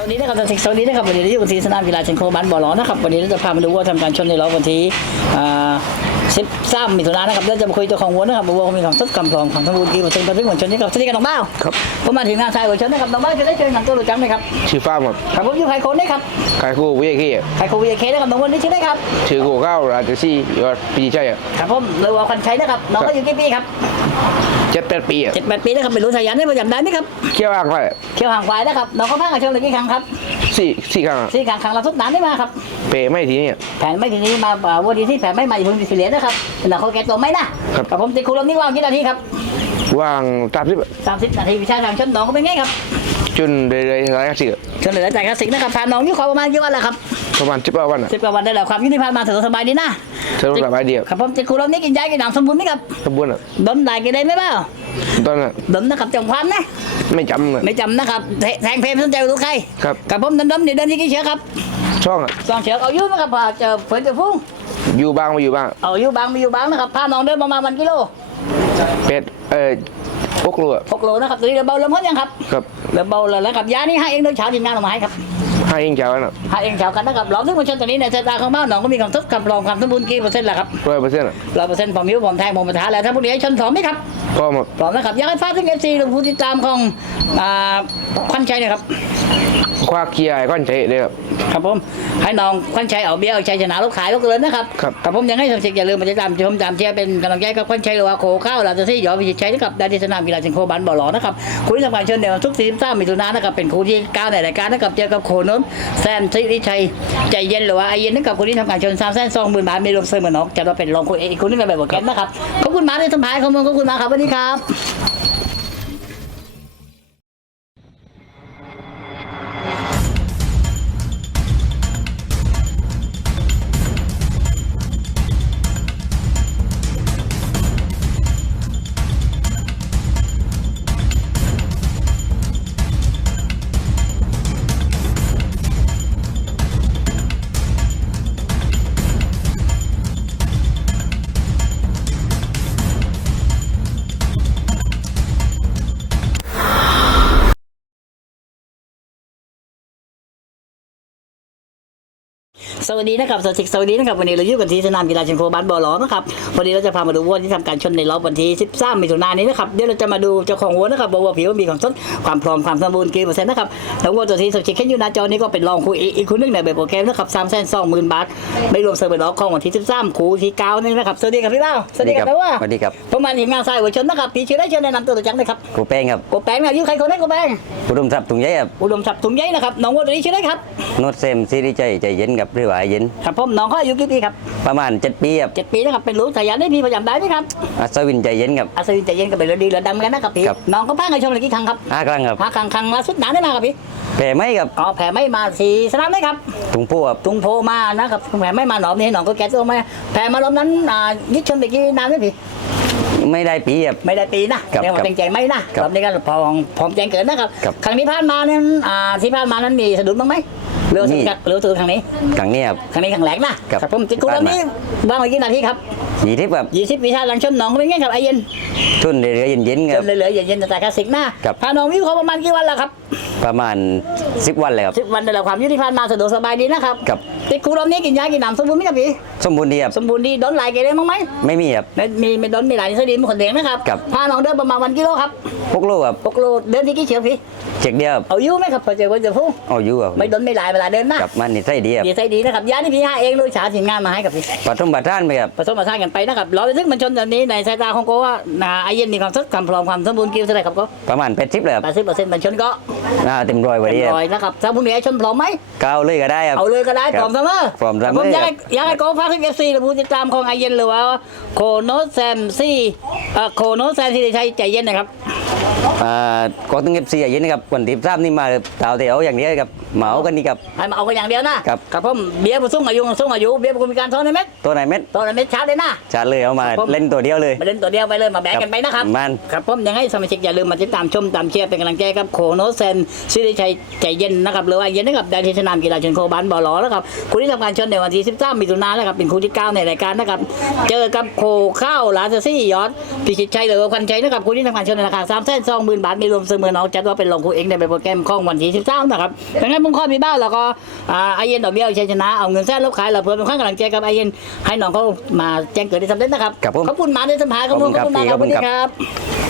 วัสดีนะครับสวัสดีนะครับวันนี้เราอยู่ที่สนามกีฬาเชนโคบ้านบ่อหลอนะครับวันนี้เราจะพามาดูวัวทำการชนในรอบวันที่13 มิถุนายนนะครับเราจะมาคุยเจ้าของวัวนะครับวัวมีของทุกคำพร้อมของทั้งวัวกีวัวเชิงประพฤติวัวชนนี่ครับสวัสดีกันน้องเบ้าครับผมมาถึงงานชายวัวชนนะครับน้องเบ้าจะได้เชิญหนังตัวหลุดจังไหมครับชื่อฟ้าหมดครับผมอยู่ไข่โคนได้ครับใครคู่วิเอคีไข่โควีเคนะครับน้องวัวนี่ชื่อได้ครับชื่อกูเข้าราชสียอดปีใช่อ่ะครับผมเลยวัวคันชัยนะครับน้องก็อยู่กี่ปีครับ 7-8 ปีอ่ะ 7-8 ปีนะครับเป็นรุ่นสายันได้ประจำได้ไหมครับเขี้ยวห่างไปเขี้ยวห่างควายนะครับน้องก็พังกับชนเลยกี่ครั้งครับสี่ครั้งครั้งเราทุกนานได้มาครับเปไม่ทีนี้แผนไม่ทีนี้มาวัวดีที่แผนไม่มาอยู่พื้นที่เหรียญนะครับแต่เขาแก้ตัวไม่นะครับผมติดคุมนี่ว่างกี่นาทีครับว่าง 30 นาทีวิชาทางชนน้องก็เป็นไงครับจนเลยรายการสิชนเหลือจ่ายคลาสสิกนะครับผ่านน้องอยู่ขอประมาณกี่วันแล้วครับประมาณ10 วัน 10 กว่าวันได้แล้วความยุติธรรมมาถือสบายดีนะสรุปสบายดีครับผมติดคุมนี่กินยากินหนังสมบูรณ์ไหมครับสมบูรณ์อ่ะดมได้กี่ได้ไหมเปล่าตอนนั้นดมนะครับจำความนะไม่จำนะครับแทงเพลสนใจรู้ใครครับกับผมดมเดินที่กี่เชือกครับช่องอ่ะ 2 เชือกเอายุ่นะครับเจอเพื่อนเจอฟุ้งอยู่บ้างไม่อยู่บ้างเอาอยู่บ้างไม่อยู่บ้างนะครับพาน้องเดินประมาณ1 กิโลเป็ด6 โล 6 โลนะครับตอนนี้เราเบาลมพ้นยังครับเราเบาแล้วกับยานี่ให้เองโดยเช้าทีมงานออกมาให้ครับให้เองเช้านะให้เองเช้ากันนะครับหลอมซึ่งมันชนตัวนี้ในสายตาของบ้านน้องก็มีความทดความรองความสมบูรณ์กี่เปอร์เซ็นต์ล่ะครับ100%ผมยิ้วผมแทงผมประทาแล้วถ้าพวกนี้ชน2ไหมครับพร้อมนะครับอยากให้ฟ้าซึ่งFC หรือผู้ติดตามของขวัญชัยนะครับคว้าเกียร์ก้อนใจเลยครับผมให้น้องขวัญชัยเอาเบี้ยชัยชนะลูกขายลูกเกินนะครับครับผมยังให้สมเด็จอย่าลืมมาติดตามชมตามเชียร์เป็นกำลังใจกับขวัญชัยหรือว่าโคข้าวเราจะที่หยอดพิชิตชัยนะครับได้ที่สนามกีฬาเชนโคบ้านบ่อหลอนะครับคุยสำคัญเชิญเดียวทุก13 มิถุนายนนะครับเป็นคู่ที่9ในรายการนะครับเจอกับโคโนนแซมซิริชัยใจเย็นหรือว่าไอเย็นนะครับคนที่ทำการชน320,000 บาทมีรวมเสมอนอกจะมาเป็นรองคู่อีกคนนึงเป็นแบบโปรแกรมนะครับขอบคุณมาในสัมภาษณ์ขอบคุณมาครับสวัสดีครับสวัสดีนะครับสวัสดีนะครับวันนี้เราอยู่กันที่สนามกีฬาเชนโคบ้านบ่อหลอนะครับวันนี้เราจะพามาดูวัวที่ทำการชนในรอบวันที่13 มิถุนายนนี้นะครับเดี๋ยวเราจะมาดูเจ้าของวัวนะครับวัวผิวมีความสดความพร้อมความสมบูรณ์กี่เปอร์เซ็นต์นะครับแล้ววัวตัวที่สมชิดแค่อยู่หน้าจอนี้ก็เป็นรองคู่อีกคู่นึงในแบบโปรแกรมนะครับ320,000 บาทไม่รวมเสมอนอกของวันที่13คู่ที่9นี่นะครับสวัสดีครับพี่เล่าสวัสดีครับว่าสวัสดีครับผมมาทีมงานสายวัวชนนะครับพี่ชื่อได้เชิญแนะนำตัวจังเลยครับกูแป้งครับกูแป้งนะอยู่ใครคนไหนกูแป้งอุดมทรัพย์ถุงใหญ่ครับอุดมทรัพย์ถุงใหญ่นะครับน้องวัวตัวนี้ชื่อได้ครับโนดเซมซีรีใจเย็นกับหรือว่าเย็นครับผมน้องเขาอายุกี่ปีครับประมาณ7 ปีครับ 7 ปีนะครับเป็นลูกสายันได้พี่ประจำได้ไหมครับอัศวินใจเย็นครับอัศวินใจเย็นกับเป็นเรือดีเรือดำกันนะครับพี่น้องเขาพังให้ชมเลยกี่ครั้งครับ 5 ครั้งครับ 5 ครั้งล่าสุดนานได้มาครับพี่แผลไม่ครับแผลไม่มา4 สนามได้ครับถุงโพครับถุงโพมานะครับแผลไม่มาหนอมนี่หนอมก็แก้ตัวมาแผลมาล้มนั้นยึดชนไปกี่นานไหมพี่ไม่ได้ปีครับไม่ได้ปีนะเรียกว่าเป็นใจไม่นะรอบนี้ก็พร้อมแจ้งเกิดนะครับครั้งที่ผ่านมานั้นที่ผ่านมานั้นมีสะดุดบ้างไหมเรือสุดครั้งนี้ครับครั้งนี้ครั้งแรกนะครับผมติดคุกแล้วนี้บ้างไปกี่นาทีครับ 20ครับ 20 วิชาหลังชนน้องก็เป็นไงครับไอเย็นชนเรือเย็นครับชนเรือเย็นแต่คลาสสิกนะพาน้องวิวเขาประมาณกี่วันแล้วครับประมาณ10 วันเลยครับ 10 วันแต่ละความยุติธรรมมาสะดวกสบายดีนะครับติดคุกรอบนี้กินยากินน้ำสมบูรณ์ไหมครับพี่สมบูรณ์ดีครับสมบูรณ์ดีโดนไหลเกเรมั้งไหมไม่มีครับไม่โดนไม่ไหลนี่สดีมีคนเลี้ยงนะครับพาน้องเดินประมาณ1 กิโลครับ 6 โลครับ 6 โลเดินที่กี่เชือกพี่เช็คเดียวเอาอยู่ไหมครับพอเจอคนจะพูดเอาอยู่ครับไม่โดนไม่ไหลเวลาเดินนะกับมันนี่ใส่ดีครับใส่ดีนะครับยาที่พี่ให้เองโดยฉาสินงานมาให้กับพี่ผสมผสานไปครับผสมผสานกันไปนะครับเราไปซึ่งมันชนแบบนี้ในสายตาของโก้ว่าไอเย็นมีความสดความพร้อมความสมบูรณ์กี่เปอร์เซ็นต์ครับก็ประมาณ80เลยครับ 80%มันชนก็เต็ม100วันนี้นะครับถ้าพวกนี้ชนพร้อมไหมก้าวเลยก็ได้ครับเอาเลยก็ได้พร้อมเสมอพร้อมเสมอผมอยากให้โก้ฝากให้FCหรือผู้ติดตามของไอเย็นหรือว่าโคโนแซมซี่ที่ใช้ใจเย็นนะครับก็ต้องFCใจเย็นนะครับวันที่3นี่มาเต่าเตี๋ยวอย่างนี้ครับเหมากันนี่ครับให้มาเอากันอย่างเดียวนะครับผมเบี้ยผู้สูงอายุเบี้ยผู้มีการท้องในเม็ดตัวไหนเม็ดชาร์จเลยนะชาร์จเลยเอามาเล่นตัวเดียวเลยมาเล่นตัวเดียวไปเลยมาแบกกันไปนะครับมันครับผมยังให้สมาชิกอย่าลืมมาติดตามชมตามเชียร์เป็นกำลังใจครับโคโนเซนซิริชัยใจเย็นนะครับหรือว่าเย็นนะครับได้ที่สนามกีฬาเชนโคบ้านบ่อหลอนะครับคู่ที่ทำการชนในวันที่13 มิถุนายนนะครับเป็นคู่ที่9ในรายการนะครับเจอกับโคข้าวลาซซี่ยอดพิชิตชัยหรือว่าควันชัยนะครับคู่ที่ทำการชนในราคา320,000 บาทมีรวมเสมอน้องจัดว่าเป็นรองคู่เองในโปรแกรมของวันที่13นะครับดังนั้นมึงข้อมีบ้าแล้วก็ไอเย็นดอกเบี้ยชัยชนะเอาเงินแสนลบขายเราเพื่อเป็นข้างกำลังใจกับไอเย็นให้น้องเขามาแจ้งเกิดได้สำเร็จนะครับครับผมขอบคุณมาได้สัมภาษณ์ขอบคุณมากครับขอบคุณครับสวัสดีครับ